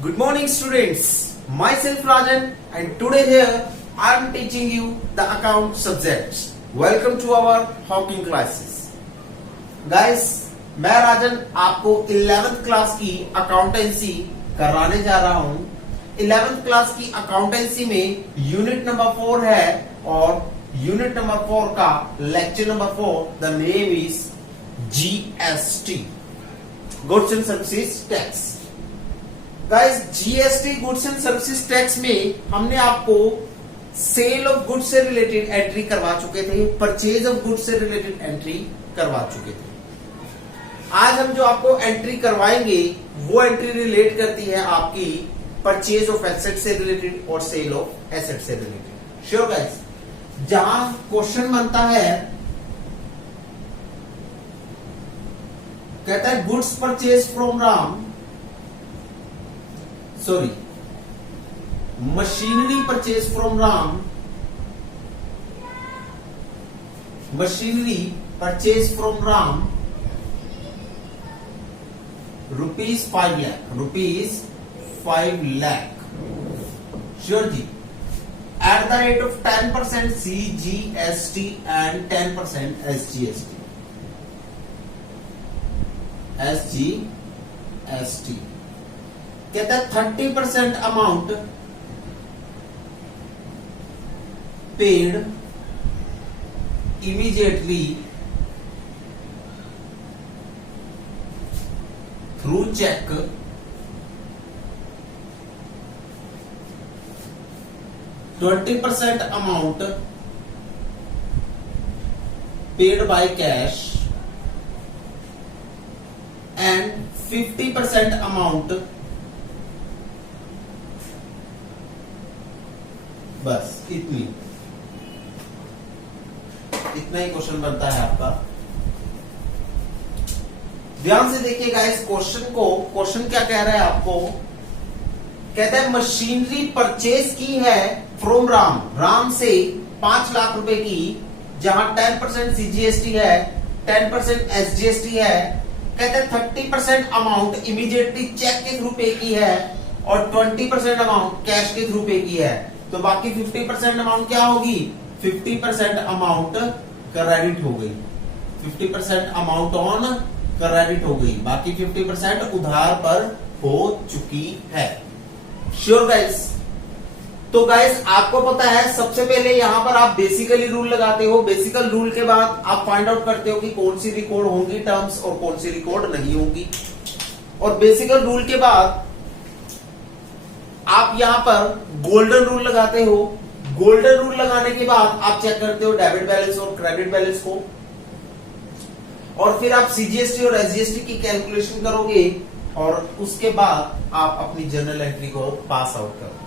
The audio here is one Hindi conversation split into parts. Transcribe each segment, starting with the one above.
Good morning students, myself Rajan and today here I am teaching you the account subjects. Welcome to our Hawking classes. Guys, मैं राजन आपको 11th क्लास की अकाउंटेंसी कराने जा रहा हूं। 11th क्लास की अकाउंटेंसी में यूनिट नंबर 4 है और यूनिट नंबर 4 का lecture number 4 the name is GST, goods and services tax. Guys, GST goods and services tax में हमने आपको सेल ऑफ गुड्स से रिलेटेड एंट्री करवा चुके थे, परचेज ऑफ गुड्स से रिलेटेड एंट्री करवा चुके थे। आज हम जो आपको एंट्री करवाएंगे वो एंट्री रिलेट करती है आपकी परचेज ऑफ एसेट से रिलेटेड और सेल ऑफ एसेट से रिलेटेड। श्योर गाइस, जहां क्वेश्चन बनता है, कहता है goods purchase from Ram, sorry, machinery purchase from Ram, machinery purchase from Ram rupees 5 lakh, rupees 5 lakh. Sure ji, at the rate of 10% CGST and 10% SGST। कहता है 30% amount paid immediately through cheque, 20% amount paid by cash and 50% amount, बस इतना ही क्वेश्चन बनता है आपका। ध्यान से देखिएगा इस क्वेश्चन को। क्वेश्चन क्या कह रहा है आपको? कहता है मशीनरी परचेज की है फ्रॉम राम, राम से 5 लाख रुपए की, जहां 10% CGST है, 10% SGST है। कहते हैं 30% अमाउंट इमीडिएटली चेक के थ्रू पे की है और 20% अमाउंट कैश के थ्रू पे की है। तो बाकी 50% अमाउंट क्या होगी? 50% अमाउंट क्रेडिट हो गई, 50% अमाउंट ऑन क्रेडिट हो गई, बाकी 50% उधार पर हो चुकी है। Sure guys? तो गाइस, आपको पता है सबसे पहले यहां पर आप बेसिकली रूल लगाते हो। बेसिकल रूल के बाद आप फाइंड आउट करते हो कि कौन सी रिकॉर्ड होंगी टर्म्स और कौन सी रिकॉर्ड नहीं होंगी। और बेसिकल रूल के बाद आप यहां पर गोल्डन रूल लगाते हो। गोल्डन रूल लगाने के बाद आप चेक करते हो डेबिट बैलेंस और क्रेडिट बैलेंस को, और फिर आप CGST और SGST की कैलकुलेशन करोगे और उसके बाद आप अपनी जर्नल एंट्री को पास आउट करोगे।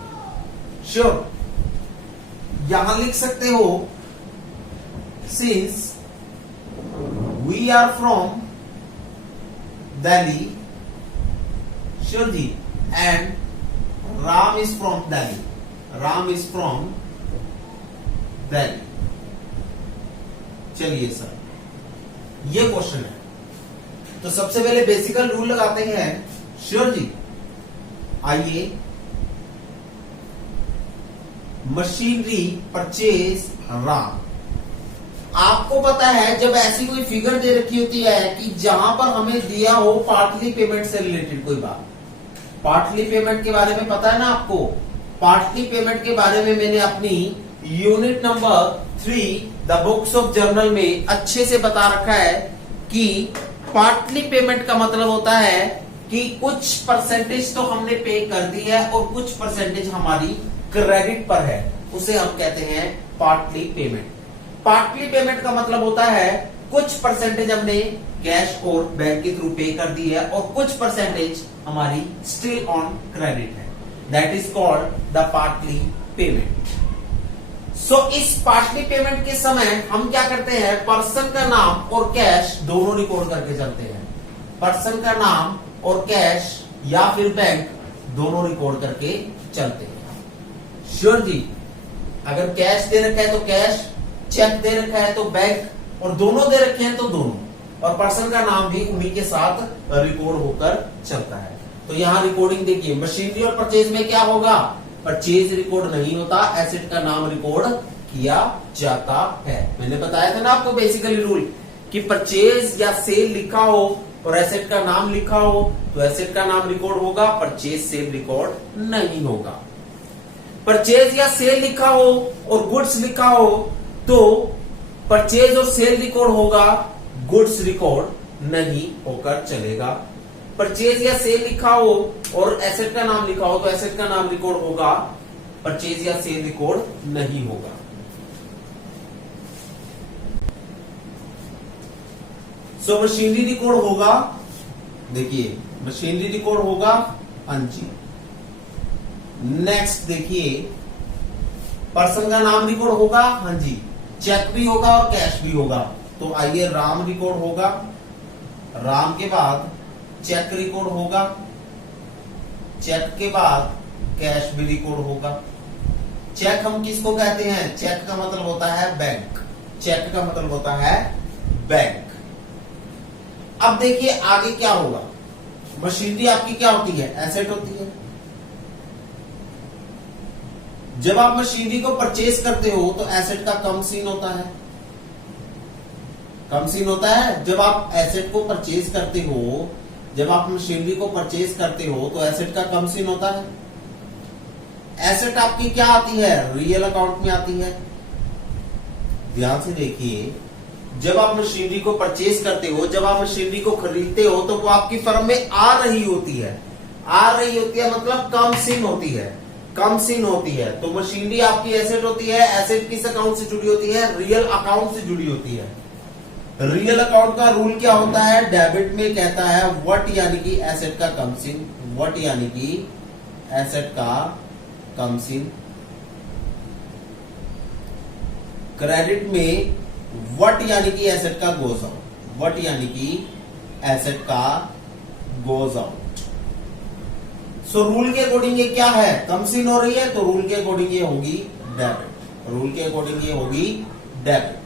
श्योर? यहां लिख सकते हो since we are from Delhi, sure ji, and Ram is from Delhi, Ram is from Delhi. चलिए सर, ये क्वेश्चन है। तो सबसे पहले बेसिकल रूल लगाते हैं। श्योर जी? आइए, मशीनरी परचेज राम। आपको पता है जब ऐसी कोई फिगर दे रखी होती है कि जहां पर हमें दिया हो पार्टली पेमेंट से रिलेटेड कोई बात, पार्टली पेमेंट के बारे में पता है ना आपको? पार्टली पेमेंट के बारे में मैंने अपनी unit number 3 the books of journal में अच्छे से बता रखा है कि पार्टली पेमेंट का मतलब होता है कि कुछ परसेंटेज तो हमने पे कर दी है और कुछ परसेंटेज हमारी क्रेडिट पर है, उसे हम कहते हैं पार्टली पेमेंट। पार्टली पेमेंट का मतलब होता है कुछ परसेंटेज हमने कैश और बैंक के थ्रू पे कर दी है और कुछ परसेंटेज हमारी स्टिल ऑन क्रेडिट है। That is called the partly payment. So इस पार्टली पेमेंट के समय हम क्या करते हैं? पर्सन का नाम और कैश दोनों रिकॉर्ड करके चलते हैं। पर्सन का नाम और कैश या फिर बैंक दोनों रिकॉर्ड करके चलते हैं। श्योर जी? अगर कैश दे रखा है तो कैश, चेक दे रखा है तो बैंक, और दोनों दे रखे हैं तो दोनों, और पर्सन का नाम भी उन्हीं के साथ रिकॉर्ड होकर चलता है। तो यहां रिकॉर्डिंग देखिए, मशीनरी और परचेज में क्या होगा, परचेज रिकॉर्ड नहीं होता, एसेट का नाम रिकॉर्ड किया जाता है। मैंने बताया था ना आपको बेसिकली रूल कि परचेज या सेल लिखा हो और एसेट का नाम लिखा हो तो एसेट का नाम रिकॉर्ड होगा, परचेज सेल रिकॉर्ड नहीं होगा। परचेज या सेल लिखा हो और गुड्स लिखा हो तो परचेज और सेल रिकॉर्ड होगा, गुड्स रिकॉर्ड नहीं होकर चलेगा। परचेज या सेल लिखा हो और एसेट का नाम लिखा हो तो एसेट का नाम रिकॉर्ड होगा, परचेज या सेल रिकॉर्ड नहीं होगा। सो मशीनरी रिकॉर्ड होगा, देखिए मशीनरी रिकॉर्ड होगा, हाँ जी। नेक्स्ट देखिए, पर्सन का नाम रिकॉर्ड होगा, हाँ जी। चेक भी होगा और कैश भी होगा। तो आइए राम रिकॉर्ड होगा, राम के बाद चेक रिकॉर्ड होगा, चेक के बाद कैश भी रिकॉर्ड होगा। चेक हम किसको कहते हैं, चेक का मतलब होता है बैंक, चेक का मतलब होता है बैंक। अब देखिए आगे क्या होगा, मशीनरी आपकी क्या होती है, एसेट होती है। जब आप मशीनरी को परचेज करते हो तो एसेट का कम सीन होता है, कम सीन होता है। जब आप एसेट को परचेज करते हो, जब आप मशीनरी को परचेज करते हो तो एसेट का कम सीन होता है। एसेट आपकी क्या आती है, रियल अकाउंट में आती है। ध्यान से देखिए, जब आप मशीनरी को परचेज करते हो, जब आप मशीनरी को खरीदते हो तो वो आपकी फर्म में आ रही होती है, आ रही होती है मतलब कम सीन होती है, कम सीन होती है। तो मशीनरी आपकी एसेट होती है। एसेट किस अकाउंट से जुड़ी होती है, रियल अकाउंट से जुड़ी होती है। रियल अकाउंट का रूल क्या होता है, डेबिट में कहता है व्हाट, यानी कि एसेट का कम सीन, व्हाट यानी कि एसेट का कम सीन। क्रेडिट में व्हाट यानी कि एसेट का गोज आउट, व्हाट यानी कि एसेट का गोज आउट। सो रूल के अकॉर्डिंग ये क्या है, कम सीन हो रही है तो रूल के अकॉर्डिंग ये होगी डेबिट, रूल के अकॉर्डिंग ये होगी डेबिट।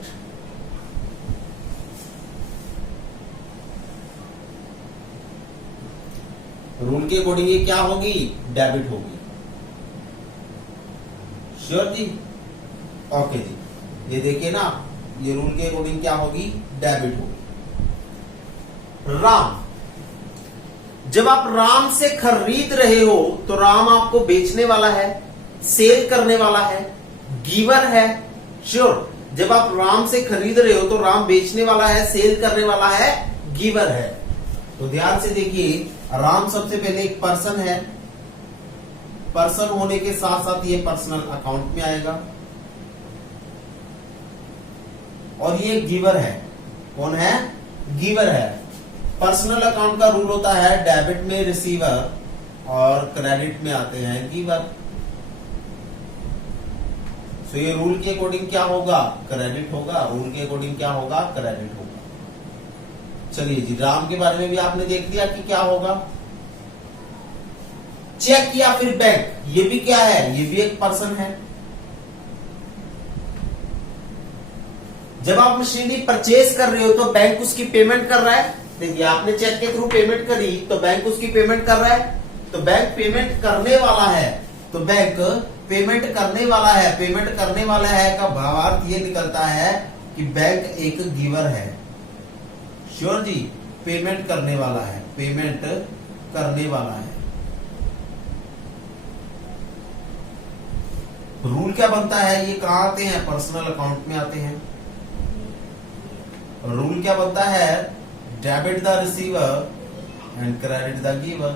रूल के अकॉर्डिंग ये क्या होगी, डेबिट होगी। श्योर जी, ओके जी। ये देखिए ना, ये रूल के अकॉर्डिंग क्या होगी, डेबिट होगी। राम, जब आप राम से खरीद रहे हो तो राम आपको बेचने वाला है, सेल करने वाला है, गिवर है। श्योर, जब आप राम से खरीद रहे हो तो राम बेचने वाला है, सेल करने वाला है, गिवर है। तो ध्यान से देखिए, राम सबसे पहले एक पर्सन है, पर्सन होने के साथ साथ ये पर्सनल अकाउंट में आएगा, और ये गिवर है। कौन है, गिवर है। पर्सनल अकाउंट का रूल होता है डेबिट में रिसीवर और क्रेडिट में आते हैं गिवर। सो ये रूल के अकॉर्डिंग क्या होगा, क्रेडिट होगा। रूल के अकॉर्डिंग क्या होगा, क्रेडिट होगा। चलिए जी, राम के बारे में भी आपने देख लिया कि क्या होगा। चेक या फिर बैंक, ये भी क्या है, ये भी एक पर्सन है। जब आप मशीनरी परचेज कर रहे हो तो बैंक उसकी पेमेंट कर रहा है। देखिए, आपने चेक के थ्रू पेमेंट करी तो बैंक उसकी पेमेंट कर रहा है, तो बैंक पेमेंट करने वाला है, तो बैंक पेमेंट करने वाला है। पेमेंट करने वाला है का भावार्थ ये निकलता है कि बैंक एक गिवर है। श्योर जी, पेमेंट करने वाला है, पेमेंट करने वाला है। रूल क्या बनता है, ये कहां आते हैं, पर्सनल अकाउंट में आते हैं। रूल क्या बनता है, debit the receiver and credit the giver,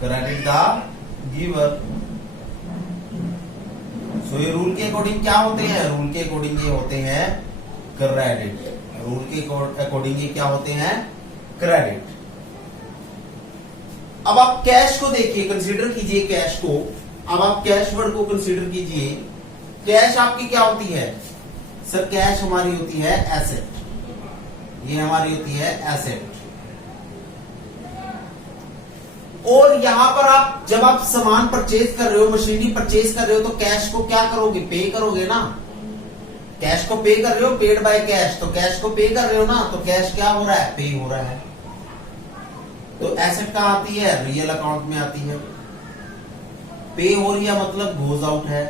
credit the giver. So ये रूल के अकॉर्डिंग क्या होते हैं, रूल के अकॉर्डिंग ये होते हैं क्रेडिट। रूल के अकॉर्डिंग ये क्या होते हैं, क्रेडिट। अब आप कैश को देखिए, कंसीडर कीजिए कैश को। अब आप कैश वर्ड को कंसीडर कीजिए। कैश आपकी क्या होती है सर, कैश हमारी होती है एसेट, ये हमारी होती है एसेट। और यहां पर आप जब आप सामान परचेज कर रहे हो, मशीनरी परचेज कर रहे हो, तो कैश को क्या करोगे, पे करोगे ना। कैश को पे कर रहे हो, पेड बाय कैश, तो कैश को पे कर रहे हो ना, तो कैश क्या हो रहा है, पे हो रहा है। तो एसेट कहां आती है? रियल अकाउंट में आती है। पे हो रही है मतलब गोज आउट है।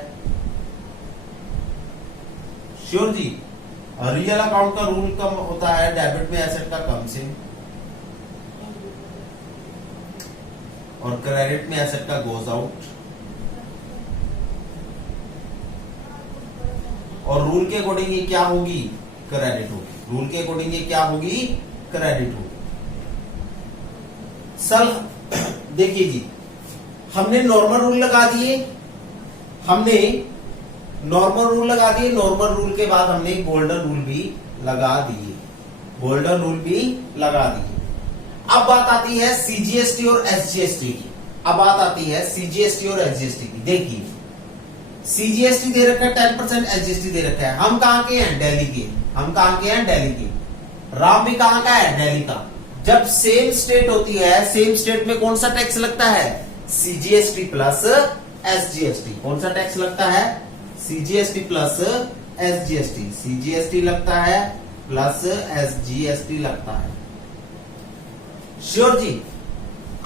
श्योर जी। रियल अकाउंट का रूल कम होता है डेबिट में एसेट का कम से, और क्रेडिट में एसेट का गोज आउट। और रूल के अकॉर्डिंग ये क्या होगी? क्रेडिट होगी। रूल के अकॉर्डिंग ये क्या होगी? क्रेडिट होगी। सर देखिए जी, हमने नॉर्मल रूल लगा दिए, नॉर्मल रूल के बाद हमने गोल्डन रूल भी लगा दिए, अब बात आती है सीजीएसटी और एसजीएसटी की। देखिए सीजीएसटी दे रखा है 10%, एसजीएसटी दे रखा है। हम कहां के हैं? दिल्ली के। राम भी कहां का है? दिल्ली का। जब सेम स्टेट होती है, सेम स्टेट में कौन सा टैक्स लगता है? CGST plus SGST. कौन सा टैक्स लगता है? CGST plus SGST. सीजीएसटी लगता है प्लस एसजीएसटी लगता है। श्योर जी।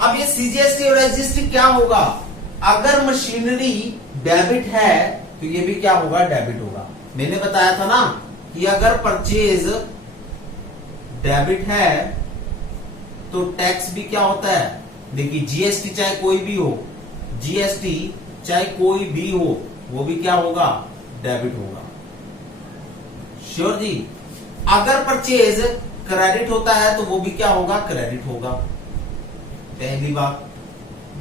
अब ये सीजीएसटी और एसजीएसटी क्या होगा? अगर मशीनरी डेबिट है तो ये भी क्या होगा? डेबिट होगा। मैंने बताया था ना कि अगर परचेज डेबिट है तो टैक्स भी क्या होता है? देखिए जीएसटी चाहे कोई भी हो, वो भी क्या होगा? डेबिट होगा। श्योर जी। अगर परचेज क्रेडिट होता है तो वो भी क्या होगा? क्रेडिट होगा। पहली बात।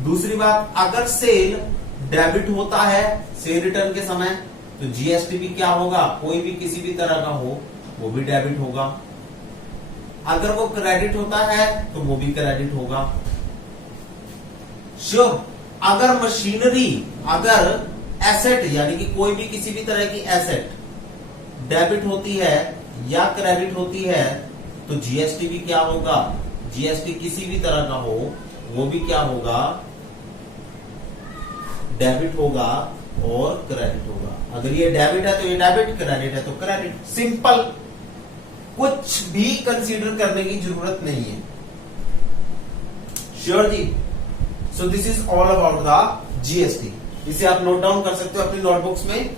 दूसरी बात, अगर सेल डेबिट होता है सेल रिटर्न के समय, तो जीएसटी भी क्या होगा? कोई भी किसी भी तरह का हो वो भी डेबिट होगा। अगर वो क्रेडिट होता है तो वो भी क्रेडिट होगा। श्योर। अगर एसेट यानी कि कोई भी किसी भी तरह की एसेट डेबिट होती है या क्रेडिट होती है तो जीएसटी भी क्या होगा? जीएसटी किसी भी तरह का हो वो भी क्या होगा? डेबिट होगा और क्रेडिट होगा। अगर ये डेबिट है तो ये डेबिट, क्रेडिट है तो क्रेडिट। सिंपल, कुछ भी कंसीडर करने की जरूरत नहीं है। Sure ji. So this is all about the GST. इसे आप नोट डाउन कर सकते हो अपनी नोटबुक्स में।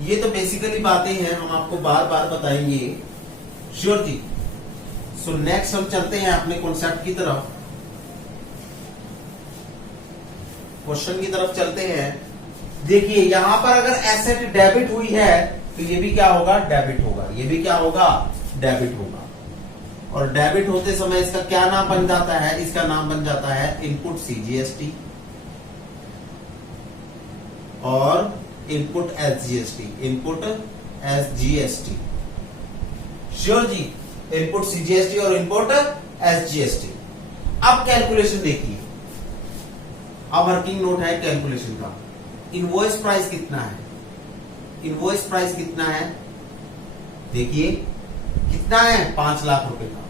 ये तो बेसिकली बातें हैं, हम आपको बार बार बताएंगे। श्योर जी। सो नेक्स्ट हम चलते हैं अपने कॉन्सेप्ट की तरफ, क्वेश्चन की तरफ चलते हैं। देखिए यहां पर अगर एसेट डेबिट हुई है तो ये भी क्या होगा? डेबिट होगा। ये भी क्या होगा? डेबिट होगा। और डेबिट होते समय इसका क्या नाम बन जाता है? इसका नाम बन जाता है इनपुट सीजीएसटी और इनपुट एसजीएसटी। श्योर जी। इनपुट सीजीएसटी और इनपुट एसजीएसटी। अब कैलकुलेशन देखिए, अब वर्किंग नोट है कैलकुलेशन का। इनवॉइस प्राइस कितना है? देखिए कितना है? 5 लाख रुपए का।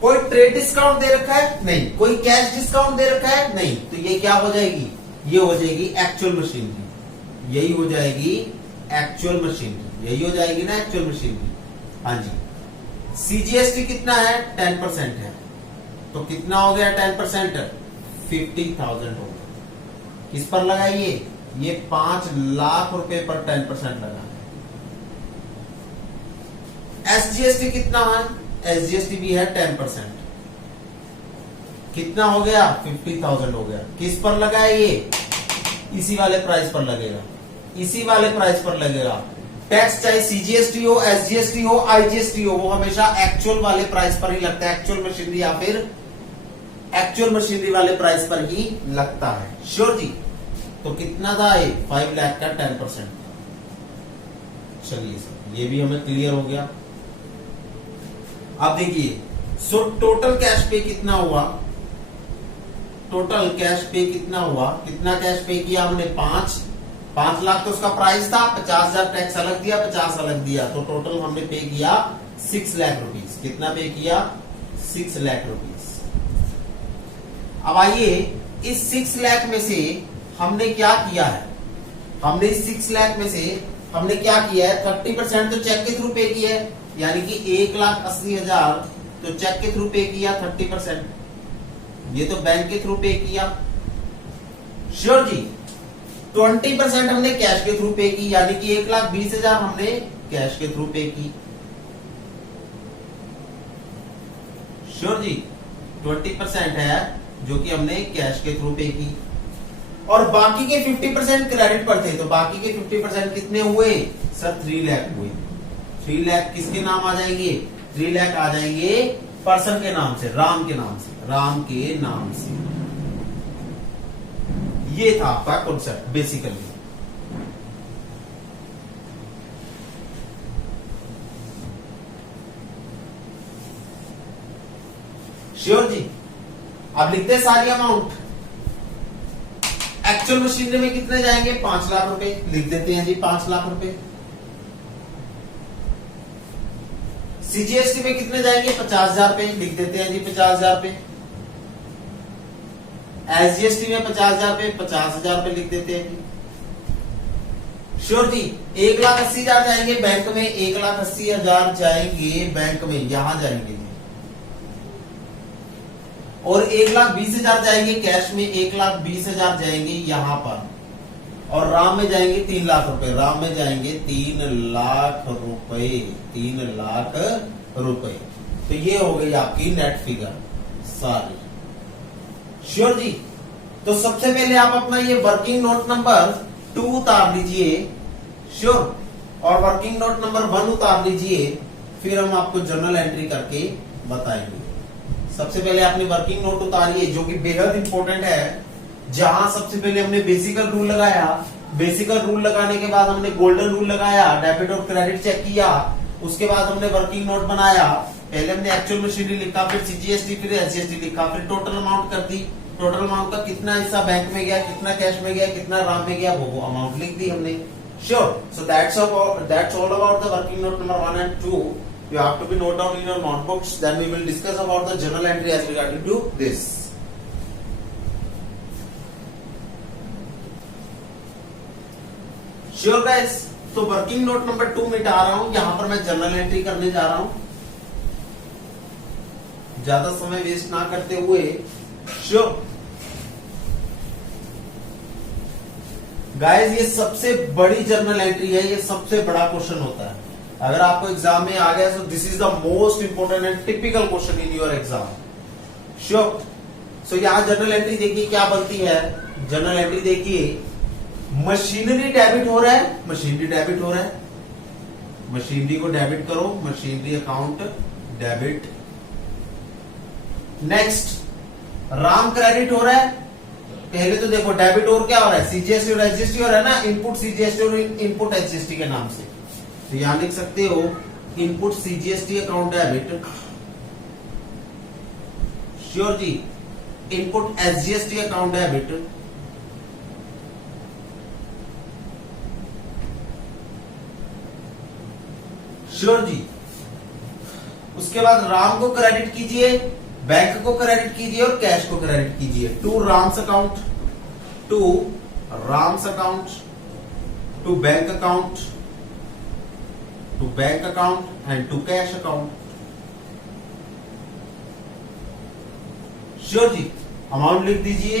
कोई ट्रेड डिस्काउंट दे रखा है? नहीं। कोई कैश डिस्काउंट दे रखा है? नहीं। तो ये क्या हो जाएगी? ये हो जाएगी एक्चुअल मशीनरी। यही हो जाएगी एक्चुअल मशीनरी। यही हो जाएगी ना एक्चुअल मशीनरी। हाँ जी। सीजीएसटी कितना है? 10% है। तो कितना हो गया 10%? 50,000 हो गया। किस पर लगाइए? ये 5 लाख रुपए पर 10% लगा। एसजीएसटी कितना है? एसजीएसटी भी है 10%। कितना हो गया? 50,000 हो गया। किस पर लगाए? ये इसी वाले प्राइस पर लगेगा। इसी वाले प्राइस पर लगेगा। टैक्स चाहे सीजीएसटी हो, एसजीएसटी हो, आईजीएसटी हो, वो हमेशा एक्चुअल वाले प्राइस पर ही लगता है। एक्चुअल मशीनरी या फिर एक्चुअल मशीनरी वाले प्राइस पर ही लगता है। श्योर जी। तो कितना था ये? 5 लाख का 10%। चलिए सर, ये भी हमें क्लियर हो गया। अब देखिए, सो टोटल कैश पे कितना हुआ? टोटल कैश पे कितना हुआ? कितना कैश पे किया हमने? 5 लाख तो उसका प्राइस था। 50,000 टैक्स अलग दिया, 50 अलग दिया, तो टोटल हमने पे किया 6 लाख रुपीज। कितना पे किया? 6 लाख रुपीज। अब आइए इस 6 लाख में से हमने क्या किया है, हमने इस 6 लाख में से हमने क्या किया है, 30% तो चेक के थ्रू पे किया है, यानी कि 1,80,000 तो चेक के थ्रू पे किया 30%, ये तो बैंक के थ्रू पे किया। श्योर जी। 20% हमने कैश के थ्रू पे की, यानी कि 1,20,000 हमने कैश के थ्रू पे की। श्योर जी। 20% है जो कि हमने कैश के थ्रू पे की, और बाकी के 50% क्रेडिट पर थे, तो बाकी के 50% कितने हुए सर, 3 लाख हुए। 3 लाख किसके नाम आ जाएंगे, 3 लाख आ जाएंगे पर्सन के नाम से, राम के नाम से, राम के नाम से। ये था आपका कॉन्सेप्ट बेसिकली। श्योर जी। अब लिखते हैं सारी अमाउंट। एक्चुअल मशीनरी में कितने जाएंगे, 5 लाख रुपए, लिख देते हैं जी 5 लाख रुपए। सीजीएसटी में कितने जाएंगे, 50,000 रुपए, लिख देते हैं जी 50,000 रुपए। एसजीएसटी में 50,000 रुपए, 50,000 रुपए लिख देते हैं जी। श्योर जी। 1,80,000 जाएंगे बैंक में, 1,80,000 जाएंगे बैंक में, यहां जाएंगे जी। और 1,20,000 जाएंगे कैश में, 1,20,000 जाएंगे यहां पर, और राम में जाएंगे 3 लाख रुपए, राम में जाएंगे 3 लाख रुपए, 3 लाख रुपए। तो ये हो गई आपकी नेट फिगर सारी। श्योर जी। तो सबसे पहले आप अपना ये वर्किंग नोट नंबर 2 उतार लीजिए, श्योर, और वर्किंग नोट नंबर 1 उतार लीजिए, फिर हम आपको जर्नल एंट्री करके बताएंगे। सबसे पहले आपने वर्किंग नोट उतारिए, जो कि बेहद इंपॉर्टेंट है, जहां सबसे पहले हमने बेसिकल रूल लगाया, बेसिकल रूल लगाने के बाद हमने गोल्डन रूल लगाया, डेबिट और क्रेडिट चेक किया, उसके बाद हमने वर्किंग नोट बनाया, पहले हमने एक्चुअल मशीनरी लिखा, फिर सीजीएसटी, फिर एसजीएसटी लिखा, फिर टोटल अमाउंट कर दी, टोटल अमाउंट का कितना हिस्सा बैंक में गया, कितना कैश में गया, कितना राम में गया, वो अमाउंट लिख दी हमने। Sure. So that's all about the working note number 1 and 2. You have to be note down in your notebooks. Then we will discuss about the journal entry as regarding to this. Sure guys. तो वर्किंग नोट नंबर 2 मिटा रहा हूं, यहां पर मैं जर्नल एंट्री करने जा रहा हूं, ज्यादा समय वेस्ट ना करते हुए। श्योर गाइस, ये सबसे बड़ी जर्नल एंट्री है, ये सबसे बड़ा क्वेश्चन होता है। अगर आपको एग्जाम में आ गया, तो this is the most important and typical question in your exam. Sure. So यहां जर्नल एंट्री देखिए क्या बनती है। जर्नल एंट्री देखिए, मशीनरी डेबिट हो रहा है, मशीनरी डेबिट हो रहा है, मशीनरी को डेबिट करो, machinery account debit. Next Ram credit हो रहा है। पहले तो देखो डेबिट और क्या हो रहा है, सीजीएसटी और एसजीएसटी हो रहा है ना, इनपुट सीजीएसटी और इनपुट एसजीएसटी के नाम से। तो यहां लिख सकते हो input CGST account debit. Sure जी। Input SGST account debit. Sure जी। उसके बाद राम को क्रेडिट कीजिए, बैंक को क्रेडिट कीजिए और कैश को क्रेडिट कीजिए। To Ram's account, to Ram's account, to bank account, to bank account and to cash account. Sure ji. Amount लिख दीजिए,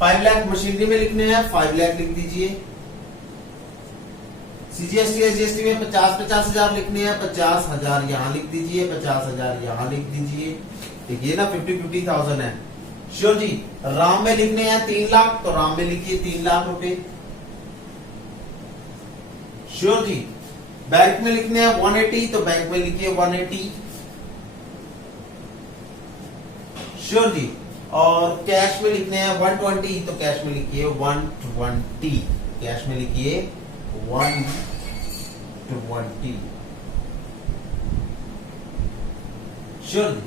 5 लाख मशीनरी में लिखने हैं, 5 लाख लिख दीजिए। सीजीएसटी एसजीएसटी में 50,000 लिखने हैं, 50,000 यहां लिख दीजिए, 50,000 यहां लिख दीजिए। ठीक है ना, 50,000 है। श्योर जी। राम में लिखने हैं 3 लाख, तो राम में लिखिए 3 लाख रुपए। श्योर जी। बैंक में लिखने हैं 180, तो बैंक में लिखिए 180। श्योर जी। और कैश में लिखने हैं 120, तो कैश में लिखिए 120, कैश में लिखिए 120। श्योर जी।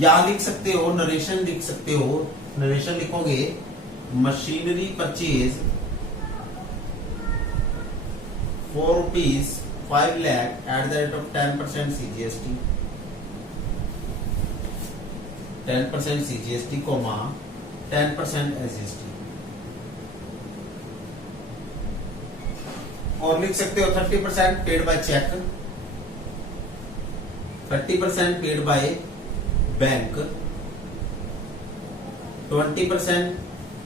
यहां लिख सकते हो, नरेशन लिख सकते हो, नरेशन लिखोगे machinery purchase ₹4 lakh at the rate of 10% CGST, 10% CGST, 10% SGST। और लिख सकते हो 30% paid by cheque, 30% paid by bank, 20%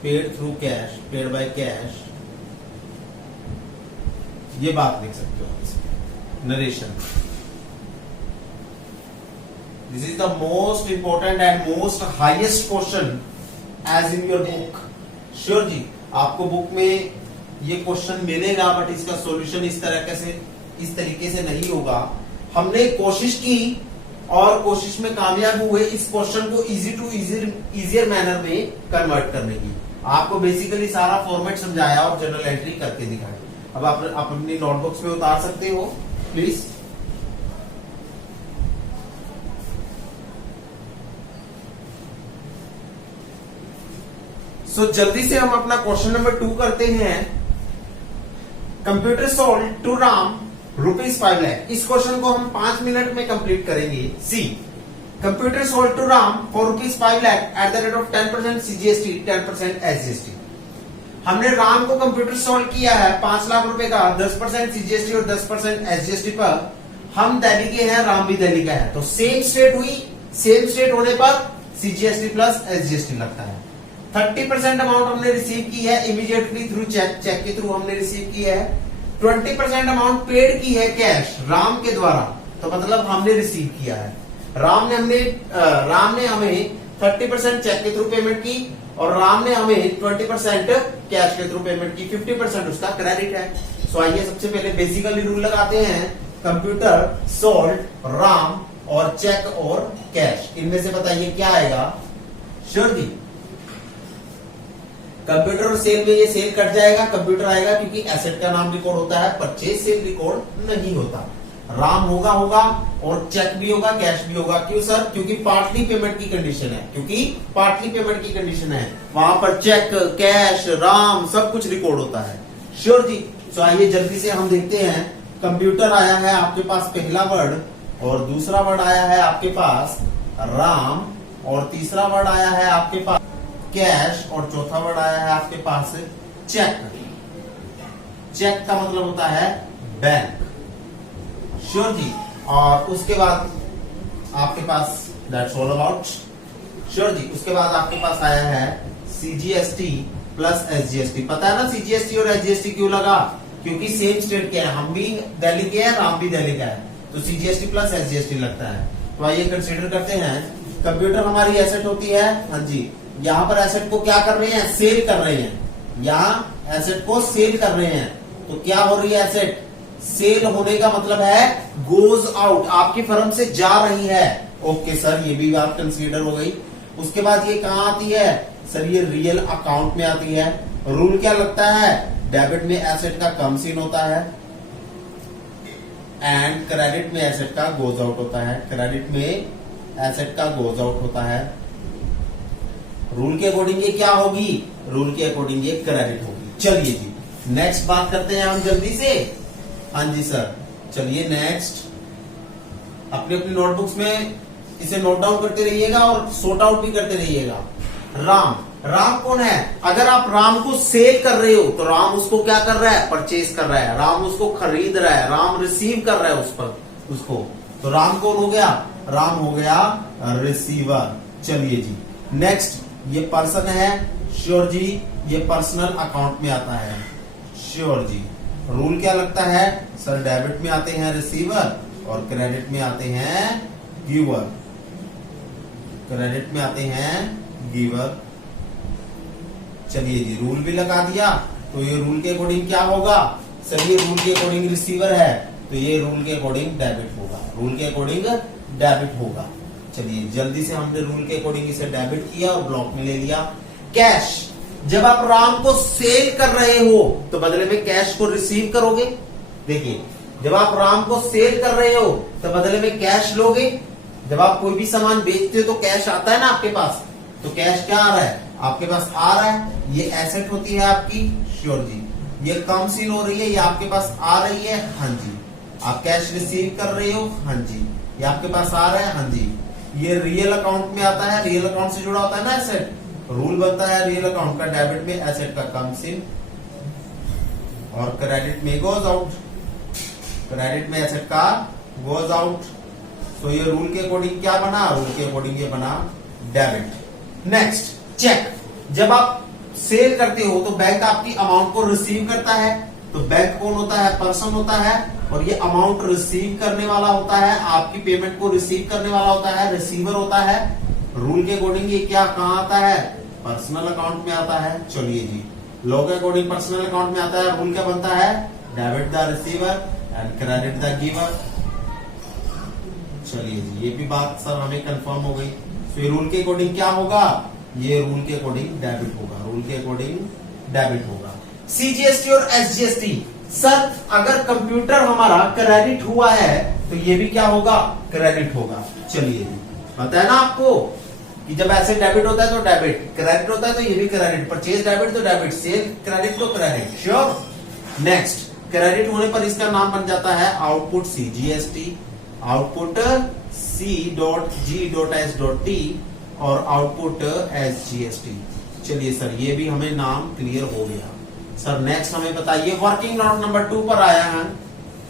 paid through cash, paid by cash. ये बात लिख सकते हो narration. This is the most important and most highest question as in your book. Sure जी, आपको बुक में ये क्वेश्चन मिलेगा, बट इसका सॉल्यूशन इस तरीके से नहीं होगा। हमने कोशिश की और कोशिश में कामयाब हुए इस क्वेश्चन को इजी टू इजियर मैनर में कन्वर्ट करने की। आपको बेसिकली सारा फॉर्मेट समझाया और जनरल एंट्री करके दिखाई। अब आप अपनी नोटबुक्स में उतार सकते हो प्लीज। जल्दी से हम अपना क्वेश्चन नंबर 2 करते हैं। Computer sold to Ram ₹5 lakh. इस क्वेश्चन को हम 5 मिनट में कंप्लीट करेंगे। See, computer sold to Ram for ₹5 lakh at the rate of 10% CGST, 10% SGST। हमने राम को कंप्यूटर सोल्ड किया है 5 लाख रुपए का, 10% CGST और 10% SGST पर। हम दिल्ली के हैं, राम भी दिल्ली का है, तो सेम स्टेट हुई। सेम स्टेट होने पर CGST प्लस SGST लगता है। 30% अमाउंट हमने रिसीव की है इमीडिएटली थ्रू चेक, चेक के थ्रू हमने रिसीव की है। 20% अमाउंट पेड की है कैश राम के द्वारा, तो मतलब हमने रिसीव किया है। राम ने हमें 30% चेक के थ्रू पेमेंट की और राम ने हमें 20% कैश के थ्रू पेमेंट की। 50% उसका क्रेडिट है। सो आइए सबसे पहले बेसिकली रूल लगाते हैं। कंप्यूटर सोल्ड राम और चेक और कैश, इनमें से बताइए क्या आएगा। श्योर जी, कंप्यूटर और सेल में ये सेल कट जाएगा, कंप्यूटर आएगा क्योंकि एसेट का नाम रिकॉर्ड होता है, परचेज सेल रिकॉर्ड नहीं होता। राम होगा और चेक भी होगा, कैश भी होगा। क्यों सर? क्योंकि पार्टली पेमेंट की कंडीशन है, क्योंकि पार्टली पेमेंट की कंडीशन है, वहां पर चेक, कैश, राम सब कुछ रिकॉर्ड होता है। श्योर जी। तो आइए जल्दी से हम देखते हैं। कंप्यूटर आया है आपके पास पहला वर्ड, और दूसरा वर्ड आया है आपके पास राम, और तीसरा वर्ड आया है आपके पास कैश, और चौथा वर्ड आया है आपके पास चेक। चेक का मतलब होता है बैंक। श्योर जी। और उसके बाद आपके पास दैट्स ऑल अबाउट। श्योर जी। उसके बाद आपके पास आया है CGST प्लस SGST। पता है ना CGST और SGST क्यों लगा? क्योंकि सेम स्टेट के हैं, हम भी दिल्ली के हैं, राम भी दिल्ली का है, तो CGST प्लस SGST लगता है। तो आइए कंसीडर करते हैं। कंप्यूटर हमारी एसेट होती है, हाँ जी। यहाँ पर एसेट को क्या कर रहे हैं? सेल कर रहे हैं। यहाँ एसेट को सेल कर रहे हैं, तो क्या हो रही है? एसेट सेल होने का मतलब है गोज आउट, आपकी फर्म से जा रही है। ओके सर, ये भी बात कंसीडर हो गई। उसके बाद ये कहां आती है सर? ये रियल अकाउंट में आती है। रूल क्या लगता है? डेबिट में एसेट का कम सीन होता है एंड क्रेडिट में एसेट का गोज आउट होता है। क्रेडिट में एसेट का गोज आउट होता है। रूल के अकॉर्डिंग ये क्या होगी? रूल के अकॉर्डिंग ये क्रेडिट होगी। चलिए जी, नेक्स्ट बात करते हैं हम जल्दी से। हाँ जी सर, चलिए नेक्स्ट। अपनी अपनी नोटबुक्स में इसे नोट डाउन करते रहिएगा और सॉर्ट आउट भी करते रहिएगा। राम, राम कौन है? अगर आप राम को सेल कर रहे हो तो राम उसको क्या कर रहा है? परचेज कर रहा है। राम उसको खरीद रहा है, राम रिसीव कर रहा है उस पर उसको। तो राम कौन हो गया? राम हो गया रिसीवर। चलिए जी नेक्स्ट, ये पर्सन है। श्योर जी, ये पर्सनल अकाउंट में आता है। श्योर जी। रूल क्या लगता है सर? डेबिट में आते हैं रिसीवर और क्रेडिट में आते हैं गिवर। क्रेडिट में आते हैं गिवर। चलिए जी, रूल भी लगा दिया, तो ये रूल के अकॉर्डिंग क्या होगा सर? ये रूल के अकॉर्डिंग रिसीवर है, तो ये रूल के अकॉर्डिंग डेबिट होगा। रूल के अकॉर्डिंग डेबिट होगा। चलिए जल्दी से हमने रूल के अकॉर्डिंग इसे डेबिट किया और ब्लॉक में ले लिया। कैश, जब आप राम को सेल कर रहे हो तो बदले में कैश को रिसीव करोगे। देखिए, जब आप राम को सेल कर रहे हो तो बदले में कैश लोगे। जब आप कोई भी सामान बेचते हो तो कैश आता है ना आपके पास, तो कैश क्या आ रहा है? आपके पास आ रहा है। ये एसेट होती है आपकी। श्योर जी। ये कम सीन हो रही है, ये आपके पास आ रही है। हाँ जी। आप कैश रिसीव कर रहे हो। हाँ जी। ये आपके पास आ रहा है। हाँ जी। ये रियल अकाउंट में आता है, रियल अकाउंट से जुड़ा होता है ना एसेट, रूल बनता है रियल अकाउंट का डेबिट में एसेट का कम्स इन और क्रेडिट में गोज आउट, क्रेडिट में एसेट का गोज आउट। तो ये रूल के अकॉर्डिंग क्या बना, रूल के अकॉर्डिंग ये बना डेबिट। नेक्स्ट चेक, जब आप सेल करते हो तो बैंक आपकी अमाउंट को रिसीव करता है, तो बैंक कौन होता है, पर्सन होता है, और ये अमाउंट रिसीव करने वाला होता है, आपकी पेमेंट को रिसीव करने वाला होता है, रिसीवर होता है। रूल के अकॉर्डिंग ये क्या कहां आता है, पर्सनल अकाउंट में आता है। चलिए जी, लॉ के अकॉर्डिंग पर्सनल अकाउंट में आता है। रूल क्या बनता है, debit the receiver and credit the giver. चलिए जी, ये भी बात सर हमें कंफर्म हो गई। तो रूल के अकॉर्डिंग क्या होगा, ये रूल के अकॉर्डिंग डेबिट होगा, रूल के अकॉर्डिंग डेबिट होगा। सीजीएसटी और एसजीएसटी, सर अगर कंप्यूटर हमारा क्रेडिट हुआ है तो ये भी क्या होगा, क्रेडिट होगा। चलिए जी, पता है ना आपको कि जब ऐसे डेबिट होता है तो डेबिट, क्रेडिट होता है तो ये भी क्रेडिट, परचेज डेबिट तो डेबिट, सेल क्रेडिट तो क्रेडिट। श्योर। नेक्स्ट, क्रेडिट होने पर इसका नाम बन जाता है आउटपुट सीजीएसटी, आउटपुट C.G.S.T और आउटपुट एसजीएसटी। चलिए सर, ये भी हमें नाम क्लियर हो गया। सर नेक्स्ट हमें बताइए, वर्किंग नोट नंबर 2 पर आया है।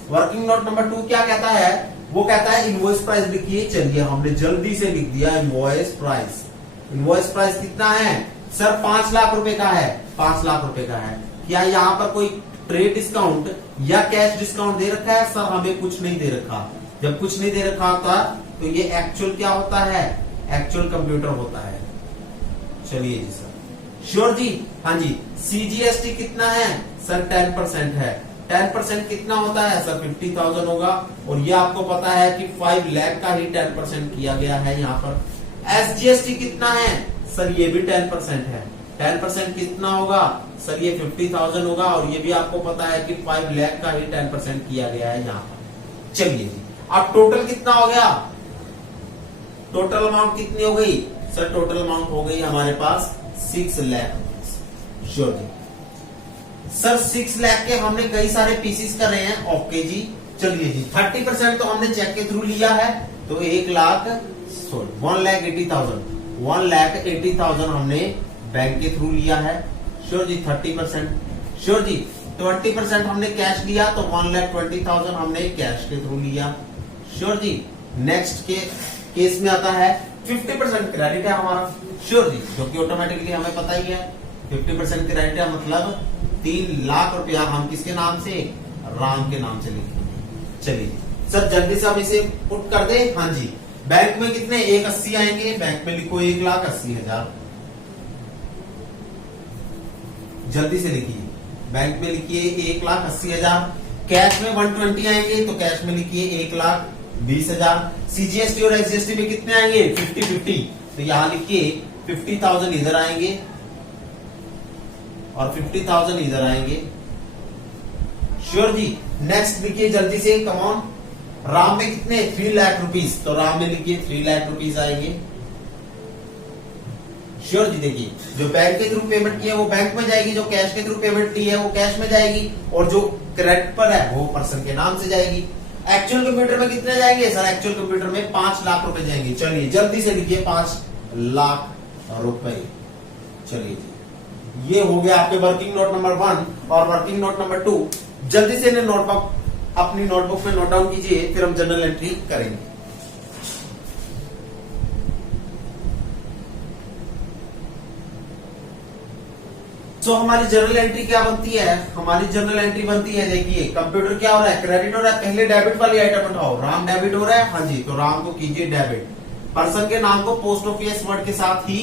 वर्किंग नोट नंबर 2 क्या कहता है, वो कहता है इनवॉइस प्राइस लिखिए। चलिए हमने जल्दी से लिख दिया इनवॉइस प्राइस। इनवॉइस प्राइस कितना है सर, 5 लाख रुपए का है, 5 लाख रुपए का है। क्या यहाँ पर कोई ट्रेड डिस्काउंट या कैश डिस्काउंट दे रखा है, सर हमें कुछ नहीं दे रखा। जब कुछ नहीं दे रखा होता तो ये एक्चुअल क्या होता है, एक्चुअल कंप्यूटर होता है। चलिए जी सर, श्योर जी, हाँ जी। सीजीएसटी कितना है सर, 10% है। 10% कितना होता है सर, 50,000 होगा, और ये आपको पता है कि 5 लाख का ही 10% किया गया है यहाँ पर। एसजीएसटी कितना है सर, ये भी 10% है। 10% कितना होगा सर, ये 50,000 होगा, और ये भी आपको पता है कि 5 लाख का ही 10% किया गया है यहाँ पर। चलिए जी, अब टोटल कितना हो गया, टोटल अमाउंट कितनी हो गई सर, टोटल अमाउंट हो गई हमारे पास 6 लाख रुपीज। श्योर जी सर, 6 लाख के हमने कई सारे पीसीस कर रहे हैं। ओके जी, चलिए जी, 30% तो हमने चेक के थ्रू लिया है, तो 1,80,000 हमने बैंक के थ्रू लिया है। श्योर जी, 30%। श्योर जी, 20% हमने कैश लिया, तो 1,20,000 हमने कैश के थ्रू लिया। श्योर जी, नेक्स्ट के केस में आता है 50% क्रेडिट है हमारा। श्योर जी, जो कि ऑटोमेटिकली हमें पता ही है 50% क्रेडिट है, मतलब 3 लाख रुपया हम किसके नाम से, राम के नाम से लिखेंगे। चलिए सर, जल्दी से हम इसे पुट कर दे। हाँ जी, बैंक में कितने 180 आएंगे, बैंक में लिखो 1,80,000। जल्दी से लिखिए, बैंक में लिखिए 1,80,000। कैश में 120 आएंगे, तो कैश में लिखिए 1,20,000। सीजीएसटी और एसजीएसटी में कितने आएंगे, 50-50, तो यहां लिखिए 50,000 इधर आएंगे और 50,000 इधर आएंगे। श्योर जी, नेक्स्ट लिखिए जल्दी से, कम ऑन। राम में कितने 3 लाख रुपीज, तो राम में लिखिए 3 लाख रुपीज आएंगे। श्योर जी, देखिए जो बैंक के थ्रू पेमेंट की है वो बैंक में जाएगी, जो कैश के थ्रू पेमेंट की है वो कैश में जाएगी, और जो क्रेडिट पर है वो पर्सन के नाम से जाएगी। एक्चुअल कंप्यूटर में कितने जाएंगे सर, एक्चुअल कंप्यूटर में 5 लाख रुपए जाएंगे। चलिए जल्दी से लिखिए 5 लाख रुपए। चलिए जी, ये हो गया आपके वर्किंग नोट नंबर 1 और वर्किंग नोट नंबर 2। जल्दी से इन्हें नोटबुक, अपनी नोटबुक में नोट डाउन कीजिए, फिर हम जनरल एंट्री करेंगे। तो हमारी जर्नल एंट्री क्या बनती है, हमारी जर्नल एंट्री बनती है, देखिए कंप्यूटर क्या हो रहा है, क्रेडिट हो रहा है। पहले डेबिट वाली आइटम उठाओ, राम डेबिट हो रहा है, हाँ जी, तो राम को कीजिए डेबिट। पर्सन के नाम को पोस्ट ऑफिस वर्ड के साथ ही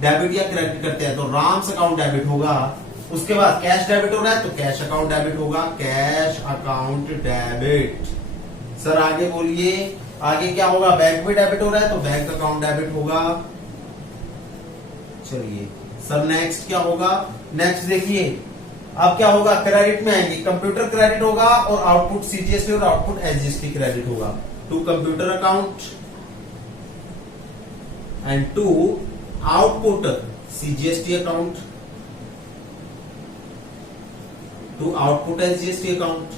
डेबिट या क्रेडिट करते हैं, तो राम्स अकाउंट डेबिट होगा। उसके बाद कैश डेबिट हो रहा है, तो कैश अकाउंट डेबिट होगा, कैश अकाउंट डेबिट। सर आगे बोलिए, आगे क्या होगा, बैंक में डेबिट हो रहा है तो बैंक अकाउंट डेबिट होगा। चलिए सर, नेक्स्ट क्या होगा, नेक्स्ट देखिए अब क्या होगा, क्रेडिट में आएंगे, कंप्यूटर क्रेडिट होगा और आउटपुट सीजीएसटी और आउटपुट एसजीएसटी क्रेडिट होगा। To computer account and to output CGST account, to output SGST account.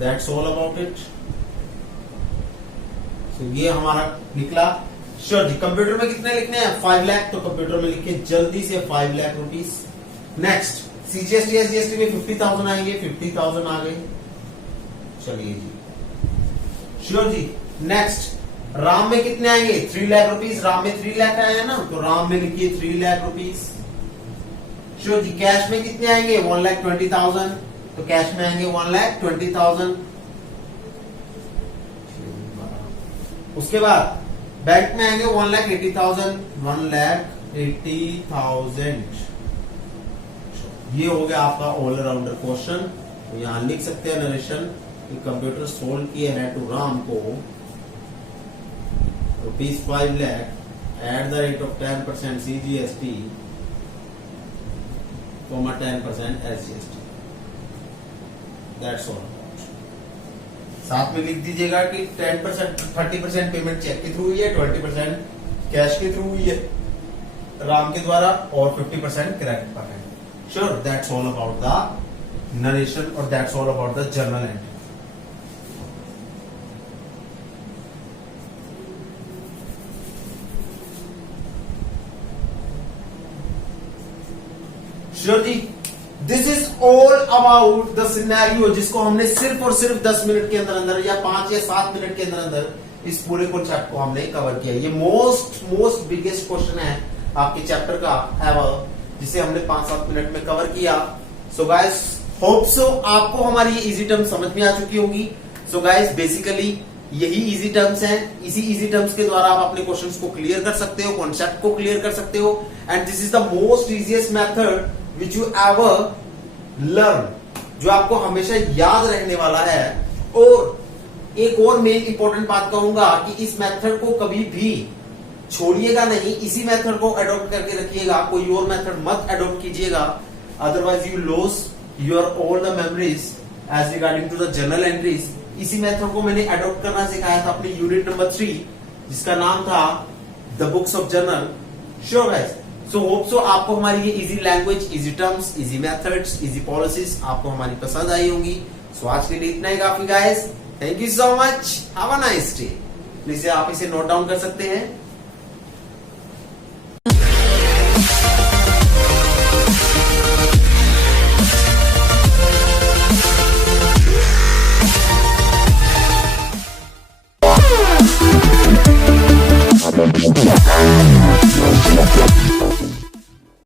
That's all about it. तो ये हमारा निकला श्योर जी, कंप्यूटर में कितने लिखने हैं 5 लाख, तो कंप्यूटर में लिखिए जल्दी से 5 lakh rupees. Next CGST SGST में 50,000 आएंगे, 50,000 आ गए। चलिए जी, श्योर जी। नेक्स्ट राम में कितने आएंगे 3 लाख रुपीस, राम में 3 लाख आए हैं ना, तो राम में लिखिए 3 लाख रुपीस। श्योर जी, कैश में कितने आएंगे 1,20,000, तो कैश में आएंगे 1,20,000। उसके बाद बैंक में आएंगे 1,80,000, 1,80,000। ये हो गया आपका ऑल राउंडर क्वेश्चन। तो यहां लिख सकते हैं नरेशन कि कंप्यूटर सोल्व किए हैं टू राम को ₹5 lakh at the rate of 10% CGST, 10% SGST। That's all. साथ में लिख दीजिएगा कि 10% 30% पेमेंट चेक के थ्रू हुई है, 20% कैश के थ्रू हुई है राम के द्वारा, और 50% क्रेडिट पर है। Sure, that's all about the narration और that's all about the journal entry. Sure जी, this is all about the scenario जिसको हमने सिर्फ और सिर्फ 10 मिनट के अंदर अंदर या 5 या 7 मिनट के अंदर अंदर इस पूरे कॉन्सेप्ट को हमने कवर किया। ये मोस्ट बिगेस्ट क्वेश्चन है आपके चैप्टर का एवर, जिसे हमने 5-7 मिनट में कवर किया। सो गाइस, होप सो आपको हमारी ये इजी टर्म समझ में आ चुकी होगी। सो गाइस, बेसिकली यही इजी टर्म्स हैं। इसी इजी टर्म्स के द्वारा आप अपने क्वेश्चंस को क्लियर कर सकते हो, कॉन्सेप्ट को क्लियर कर सकते हो, and this is the most easiest method which you ever learn, जो आपको हमेशा याद रहने वाला है। और एक और मेन इंपॉर्टेंट बात कहूंगा कि इस मेथड को कभी भी छोड़िएगा नहीं, इसी मेथड को अडॉप्ट करके रखिएगा, कोई और मेथड मत अडॉप्ट कीजिएगा, otherwise you loss your all the memories as regarding to the journal entries. इसी मेथड को मैंने अडॉप्ट करना सिखाया था अपने यूनिट नंबर 3, जिसका नाम था the books of journal. Sure guys, so hope so आपको हमारी ये easy language, easy terms, easy methods, easy policies आपको हमारी पसंद आई होंगी। सो आज के लिए इतना ही काफी guys. Thank you so much, have a nice day. Please आप इसे नोट डाउन कर सकते हैं।